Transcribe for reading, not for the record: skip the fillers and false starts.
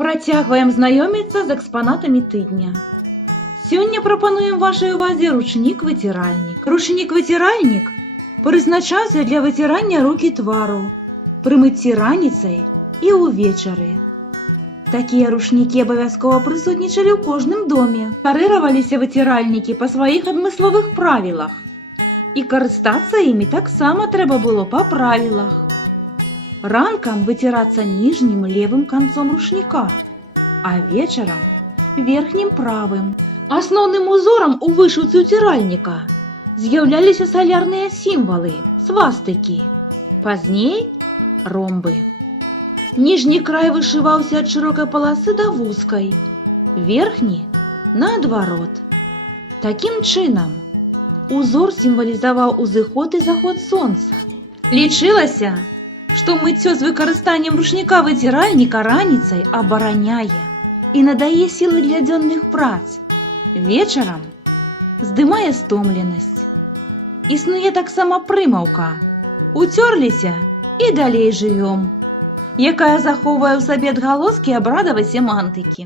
Працягваем знаёміцца з экспанатамі тыдня. Сёння прапануем вашай увазе ручнік-выціральнік. Ручнік-выціральнік прызначаўся для выцірання рук і твару пры мыцці раніцай і ўвечары. Такія ручнікі абавязкова прысутнічалі ў кожным доме. Карыраваліся выціральнікі па сваіх адмысловых правілах. І карыстацца імі таксама трэба было па правілах. Ранкам выцірацца ніжнім левым канцом ручніка, а вечарам верхнім правым. Асноўным узорам у вышыўцы ўціральніка з'яўляліся салярныя сімвалы, свастыкі, пазней ромбы. Ніжні край вышываўся ад шырокай паласы да вузкай, верхні наадварот. Такім чынам, узор сімвалізаваў узыход і заход сонца. Лічылася, што мыццё з выкарыстаннем ручніка-выціральніка раніцай абараняе і надае сілы для дзённых прац. Вечарам здымае стомленасць. Існуе таксама прымаўка «уцёрліся і далей жывём», якая захоўвае ў сабе адгалоскі абрадавай семантыкі.